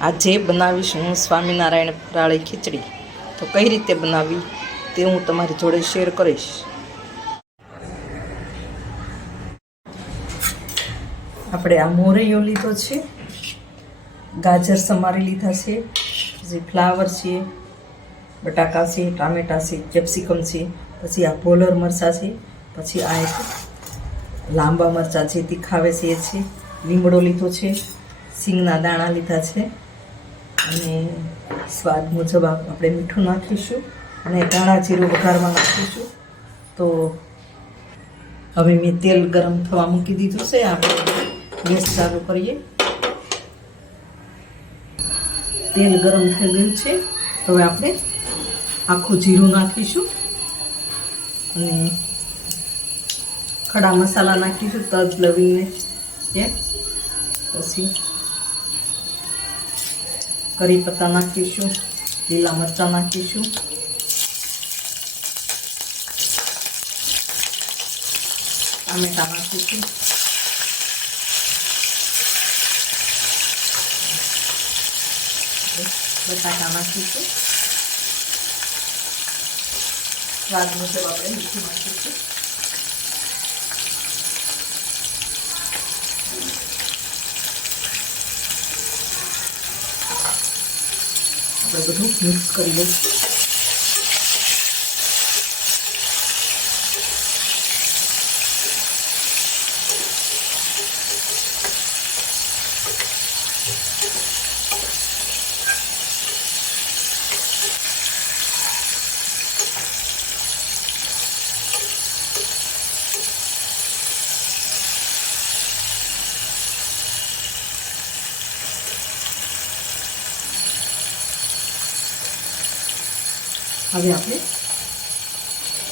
આજે બનાવીશ હું સ્વામિનારાયણ ફરાળી ખીચડી. તો કઈ રીતે બનાવી તે હું તમારી જોડે શેર કરીશ. આપણે આ મોરૈયો લીધો છે. ગાજર સમારી લીધા છે. પછી ફ્લાવર છે, બટાકા છે, ટામેટા છે, કેપ્સિકમ છે, પછી આ પોલર મરચાં છે, પછી આ એક લાંબા મરચાં જે તીખાવે છે એ છે. લીમડો લીધો છે, સિંગના દાણા લીધા છે. અને સ્વાદ મુજબ આપણે મીઠું નાખીશું અને ધાણા જીરું વઘારમાં નાખીશું. તો હવે મેં તેલ ગરમ થવા મૂકી દીધું છે. આપણે ગેસ ચાલુ કરીએ. તેલ ગરમ થઈ ગયું છે. હવે આપણે આખું જીરું નાખીશું. અને ખડા મસાલા નાખીશું, તજ લવીને એ પછી કરી પત્તા નાખીશું લીલા મરચાં નાખીશું ટામેટા નાખીશું બટાકા નાખીશું સ્વાદ મુજબ આપણે મીઠું નાખીશું આપણે બધું મિક્સ કરી લઈશું. હવે આપણે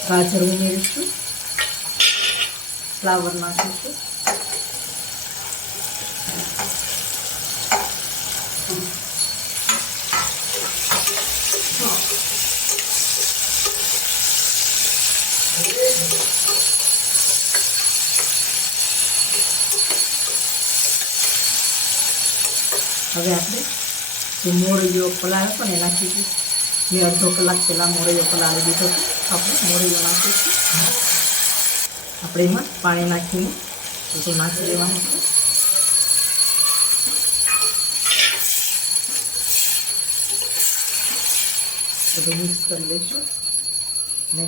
ગાજર ઉમેરીશું. ફ્લાવર નાખીશું. હવે આપણે જે જેવો પલાળ્યો પણ એ નાખીશું મેં અડધો કલાક પહેલાં મોરૈયો પલાળી દીધો હતો આપણે મોરૈયો નાખીશું આપણે એમાં પાણી નાખીને બધું નાખી દેવાનું છે બધું મિક્સ કરી લઈશું ને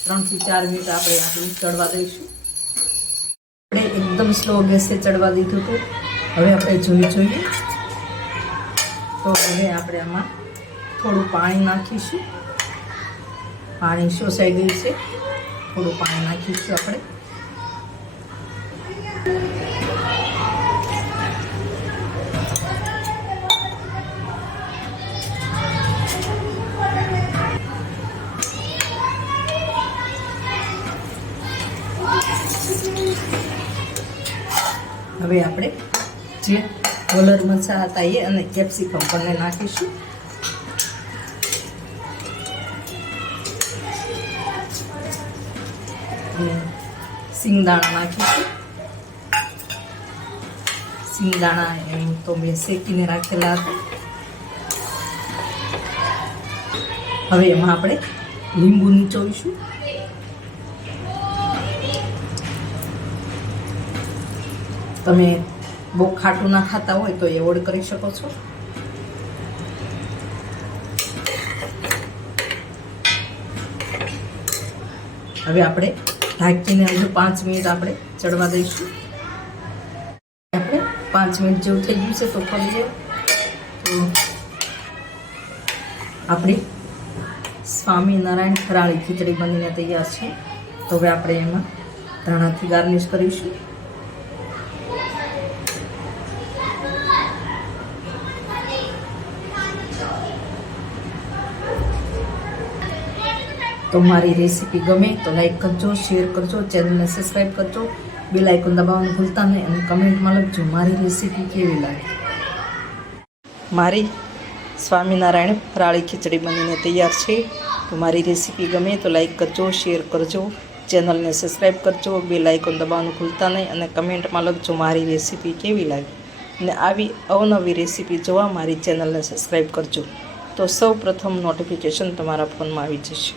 ત્રણથી ચાર મિનિટ આપણે આટલું ચડવા દઈશું આપણે એકદમ સ્લો ગેસે ચડવા દીધું હતું હવે આપણે જોઈ જોઈએ તો હવે આપણે આમાં થોડું પાણી નાખીશું. પાણી શોષાઈ ગયું છે? થોડું પાણી નાખીશું આપણે. હવે આપણે જે કોલર મરચાં હતા એ અને કેપ્સિકમ બંને નાખીશું. અને સિંગદાણા નાખીશું. સિંગદાણા એમ તો મેં શેકીને રાખેલા હતા. હવે એમાં આપણે લીંબુ નીચોવીશું. તમે બહુ ખાટું ના ખાતા હોય તો એવોર્ડ કરી શકો છો. હવે આપણે ઢાંકીને હજુ પાંચ મિનિટ આપણે ચડવા દઈશું. આપણે પાંચ મિનિટ જેવું થઈ ગયું છે તો ખોલીએ તો આપણી સ્વામિનારાયણ ફરાળી ખીચડી બનીને તૈયાર છે. તો હવે આપણે એમાં ધાણાથી ગાર્નિશ કરીશું. તો મારી રેસીપી ગમે તો લાઈક કરજો શેર કરજો ચેનલને સબસ્ક્રાઈબ કરજો. બેલ આઇકોન દબાવવાનું ભૂલતા નહીં અને કમેન્ટમાં લખજો, મારી રેસીપી કેવી લાગે? મારી સ્વામિનારાયણ ફરાળી ખીચડી બનીને તૈયાર છે. તો મારી રેસીપી ગમે તો લાઈક કરજો શેર કરજો ચેનલને સબસ્ક્રાઈબ કરજો બે આઇકોન દબાવવાનું ભૂલતા નહીં અને કમેન્ટમાં લખજો, મારી રેસીપી કેવી લાગી? અને આવી અવનવી રેસીપી જોવા મારી ચેનલને સબસ્ક્રાઈબ કરજો. તો સૌ પ્રથમ નોટિફિકેશન તમારા ફોનમાં આવી જશે.